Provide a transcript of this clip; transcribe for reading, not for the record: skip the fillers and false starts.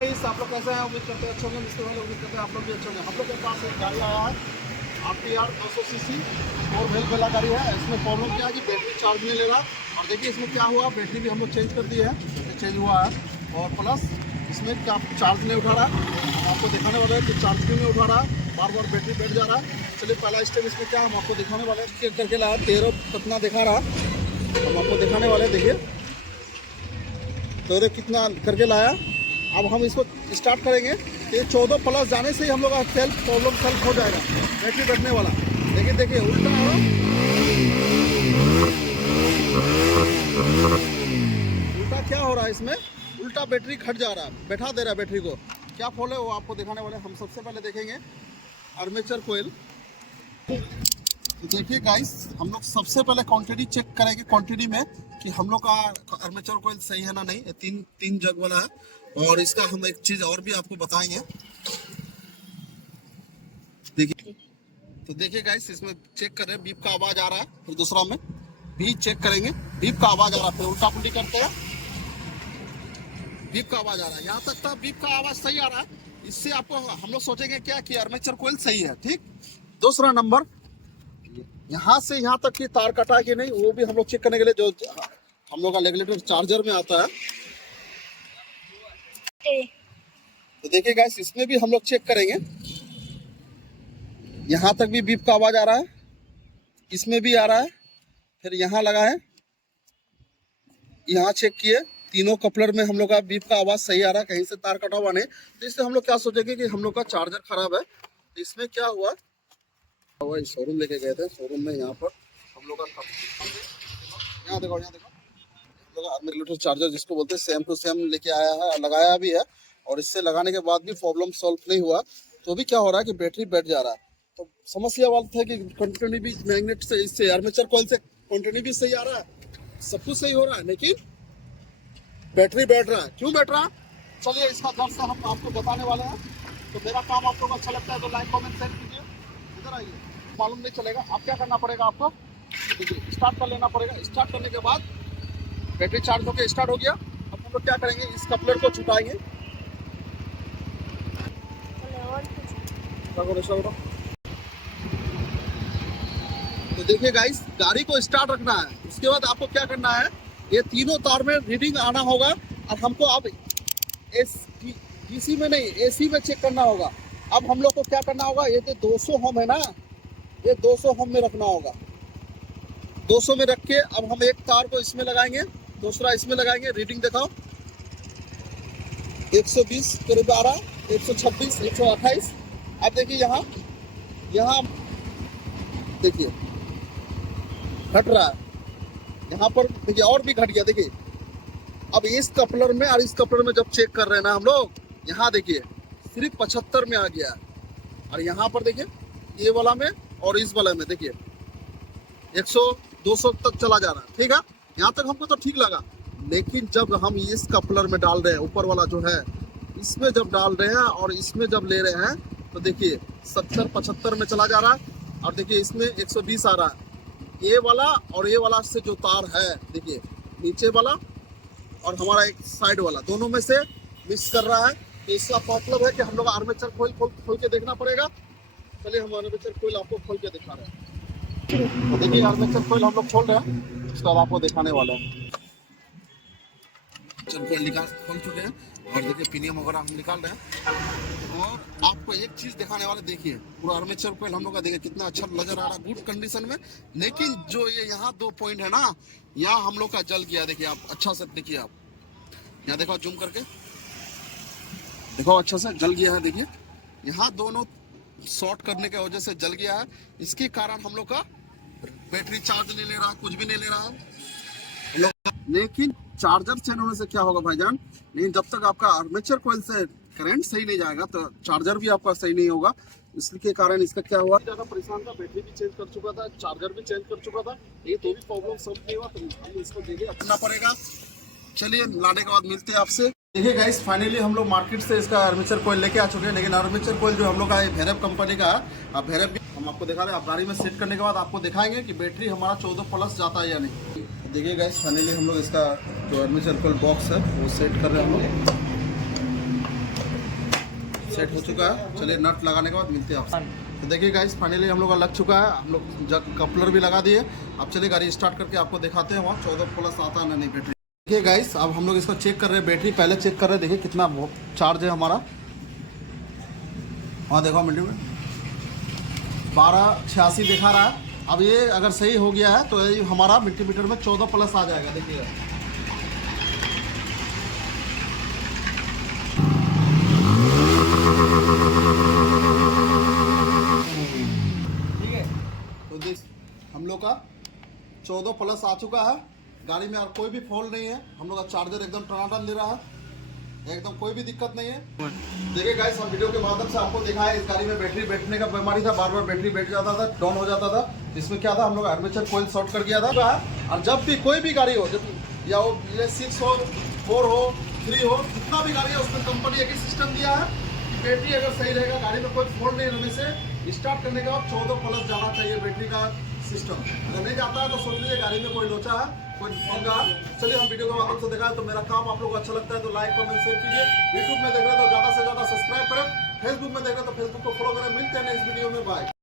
आप लोग कैसे हैं? उम्मीद करते हैं अच्छे होंगे। मिस्टर वाले उम्मीद करते हैं आप लोग भी अच्छे होंगे। हम लोग के पास एक गाड़ी आया है RTR 200 सीसी और व्हील वाला गाड़ी है। इसमें प्रॉब्लम क्या है कि बैटरी चार्ज नहीं ले रहा। और देखिए इसमें क्या हुआ, बैटरी भी हम लोग चेंज कर दिए है, चेंज हुआ है। और प्लस इसमें क्या चार्ज नहीं उठा रहा। हम आपको दिखाने वाले हैं कि चार्ज क्यों नहीं उठा रहा, बार बार बैटरी बैठ जा रहा है। चलिए पहला स्टेप इसमें क्या हम आपको दिखाने वाले हैं। चेक करके लाया 13 कितना दिखा रहा, हम आपको दिखाने वाले हैं। देखिए 13 कितना करके लाया। अब हम इसको स्टार्ट करेंगे तो ये 14 प्लस जाने से ही हम लोग का सेल्फ प्रॉब्लम सॉल्व हो जाएगा, बैटरी बैठने वाला। देखिए देखिए उल्टा हो, उल्टा क्या हो रहा है इसमें, उल्टा बैटरी खट जा रहा है, बैठा दे रहा है बैटरी को। क्या फॉल है वो आपको दिखाने वाले। हम सबसे पहले देखेंगे आर्मेचर कोयल। तो देखिए गाइस, हम लोग सबसे पहले क्वांटिटी चेक करेंगे, क्वांटिटी में कि हम लोग का आर्मेचर कोयल सही है ना नहीं। ये तीन जग वाला है। और इसका हम एक चीज और भी आपको बताएंगे। देखिए तो देखिए गाइस, इसमें चेक कर रहे हैं, बीप का आवाज आ रहा है। फिर दूसरा में भी चेक करेंगे, बीप का आवाज आ रहा है। फिर उल्टा पुल्टी करते हैं, बीप का आवाज आ रहा है। यहाँ तक था बीप का आवाज सही आ रहा है। इससे आपको हम लोग सोचेंगे क्या कि आर्मेचर कोयल सही है। ठीक, दूसरा नंबर यहाँ से यहाँ तक की तार कटा है कि नहीं, वो भी हम लोग चेक करने के लिए जो हम लोग का रेगुलेटर चार्जर में आता है। तो देखिए गाइस, इसमें भी हम लोग चेक करेंगे। यहाँ तक भी बीप का आवाज आ रहा है, इसमें भी आ रहा है। फिर यहाँ लगा है, यहाँ चेक किए, तीनों कपलर में हम लोग का बीप का आवाज सही आ रहा है, कहीं से तार कटा हुआ नहीं। तो इससे हम लोग क्या सोचेंगे कि हम लोग का चार्जर खराब है। तो इसमें क्या हुआ, शोरूम लेके गए थे, शोरूम में यहाँ पर हम लोग का यहाँ देखो हम लोग रेगुलेटर चार्जर जिसको बोलते हैं सेम टू सेम लेके आया है, लगाया भी है। और इससे लगाने के बाद भी प्रॉब्लम सॉल्व नहीं हुआ। तो भी क्या हो रहा है कि बैटरी बैठ जा रहा है। तो समस्या वाला था कि कंटिन्यू भी मैग्नेट से, इससे आर्मेचर कॉइल से कंटिन्यू भी सही आ रहा है, सब कुछ सही हो रहा है, लेकिन बैटरी बैठ रहा है। क्यों बैठ रहा है, चलिए इसका दर्द से हम आपको बताने वाले हैं। तो मेरा काम आपको अच्छा लगता है तो लाइक कमेंट शेयर कीजिए। इधर आइए, मालूम नहीं चलेगा। आप क्या करना पड़ेगा, आपको देखिए स्टार्ट कर लेना पड़ेगा। स्टार्ट करने के बाद बैटरी चार्ज होकर स्टार्ट हो गया। अब हम लोग क्या करेंगे, इस कपलर को छुटाएंगे। तो देखिए गाइस, गाड़ी को स्टार्ट रखना है। उसके बाद आपको क्या करना है, ये तीनों तार में रीडिंग आना होगा। और हमको अब डीसी में नहीं, एसी में चेक करना होगा। अब हम लोग को क्या करना होगा, ये तो 200 होम है ना, ये 200 होम में रखना होगा। 200 में रख के अब हम एक तार को इसमें लगाएंगे, दूसरा इसमें लगाएंगे। रीडिंग दिखाओ, 120 करीब आ रहा, 126, 128। अब देखिए यहाँ देखिए घट रहा है, यहाँ पर देखिए और भी घट गया। देखिए अब इस कपलर में और इस कपलर में जब चेक कर रहे हैं ना हम लोग, यहाँ देखिए सिर्फ 75 में आ गया है। और यहाँ पर देखिए ये वाला में और इस वाला में देखिए 100 200 तक चला जा रहा है। ठीक है, यहाँ तक हमको तो ठीक लगा। लेकिन जब हम इस कपलर में डाल रहे हैं, ऊपर वाला जो है, इसमें जब डाल रहे हैं और इसमें जब ले रहे हैं, तो देखिए 70 75 में चला जा रहा है। और देखिए इसमें 120 आ रहा है। ये वाला और ये वाला से जो तार है, देखिए नीचे वाला और हमारा एक साइड वाला, दोनों में से मिक्स कर रहा है। तो इसका मतलब है कि हम लोग आर्मेचर कोयल खोल के देखना पड़ेगा। चलिए हम आर्मेचर कोयल आपको खोल के दिखा रहे हैं। तो देखिए आर्मेचर कोयल हम लोग खोल रहे हैं, उसका आपको दिखाने वाला है। कोयल खोल चुके हैं और देखिए पिनियम वगैरह हम निकाल रहे हैं। और आपको एक चीज दिखाने वाले, देखिए पूरा आर्मेचर कोयल हम लोग का देखिए कितना अच्छा नजर आ रहा है, गुड कंडीशन में। लेकिन जो ये यहाँ 2 पॉइंट है ना, यहाँ हम लोग का जल गया। देखिए आप अच्छा से देखिए, आप यहाँ देखो, जूम करके देखो, अच्छा से जल गया है। देखिए यहाँ दोनों शॉर्ट करने की वजह से जल गया है। इसके कारण हम लोग का बैटरी चार्ज नहीं ले रहा, कुछ भी नहीं ले रहा है। लेकिन चार्जर चेंज होने से क्या होगा भाईजान, लेकिन जब तक आपका आर्मेचर कोयल से करंट सही नहीं जाएगा तो चार्जर भी आपका सही नहीं होगा। इसके कारण इसका क्या हुआ, ज्यादा परेशान था, बैटरी भी चेंज कर चुका था, चार्जर भी चेंज कर चुका था, ये तो भी प्रॉब्लम सॉल्व नहीं हुआ। तो हम इसको देखिए अपना पड़ेगा। चलिए लाने के बाद मिलते हैं आपसे। देखिए गाइस, फाइनली हम लोग मार्केट से इसका आर्मेचर कोयल लेके आ चुके हैं। लेकिन आर्मेचर कोयल जो हम लोग का भैरव कंपनी का है, अब भैरव भी हम आपको दिखा रहे हैं। आप गाड़ी में सेट करने के बाद आपको दिखाएंगे कि बैटरी हमारा 14 प्लस जाता है या नहीं। देखिए गाइस, फाइनली हम लोग इसका जो आर्मेचर कोयल बॉक्स है वो सेट कर रहे हैं हम लोग। सेट हो चुका है। चलिए नट लगाने के बाद मिलते हैं आपसे। तो देखिए गाइस फाइनली हम लोग का लग चुका है, हम लोग जग कपलर भी लगा दिए। अब चलिए गाड़ी स्टार्ट करके आपको दिखाते हैं वहाँ 14 प्लस आता है नहीं बैटरी। देखिए गाइस अब हम लोग इसको चेक कर रहे हैं, बैटरी पहले चेक कर रहे हैं। देखिए कितना चार्ज है हमारा, वहाँ देखो मिनट में 1286 दिखा रहा है। अब ये अगर सही हो गया है तो ये हमारा मिट्टी मीटर में 14 प्लस आ जाएगा। देखिएगा ठीक है। तो देख हम लोग का 14 प्लस आ चुका है। गाड़ी में और कोई भी फॉल्ट नहीं है। हम लोग का चार्जर एकदम टनाटन दे रहा है, एकदम कोई भी दिक्कत नहीं है। देखिए गाइस हम वीडियो के माध्यम से आपको दिखाया इस गाड़ी में बैटरी बैठने का बीमारी था, बार बार बैटरी बैठ जाता था, डाउन हो जाता था। इसमें क्या था, हम लोग आर्मेचर कोयल शॉर्ट कर गया था। और जब भी कोई भी गाड़ी हो, जब या वो 6 हो 4 हो 3 हो, जितना भी गाड़ी है उसमें कंपनी एक ही सिस्टम दिया है कि बैटरी अगर सही रहेगा, गाड़ी में कोई फॉल्ट नहीं होने से स्टार्ट करने के बाद 14 प्लस जाना चाहिए बैटरी का सिस्टम। अगर नहीं जाता है तो सोच लीजिए गाड़ी में कोई लोचा है, कोई पंगा। चलिए हम वीडियो के माध्यम से दिखाएं। तो मेरा काम आप लोग को अच्छा लगता है तो लाइक कमेंट शेयर कीजिए। यूट्यूब में देख रहे हैं तो ज़्यादा से ज़्यादा सब्सक्राइब करें, फेसबुक में देख रहे हैं तो फेसबुक को फॉलो करें। मिलते हैं नेक्स्ट वीडियो में, बाय।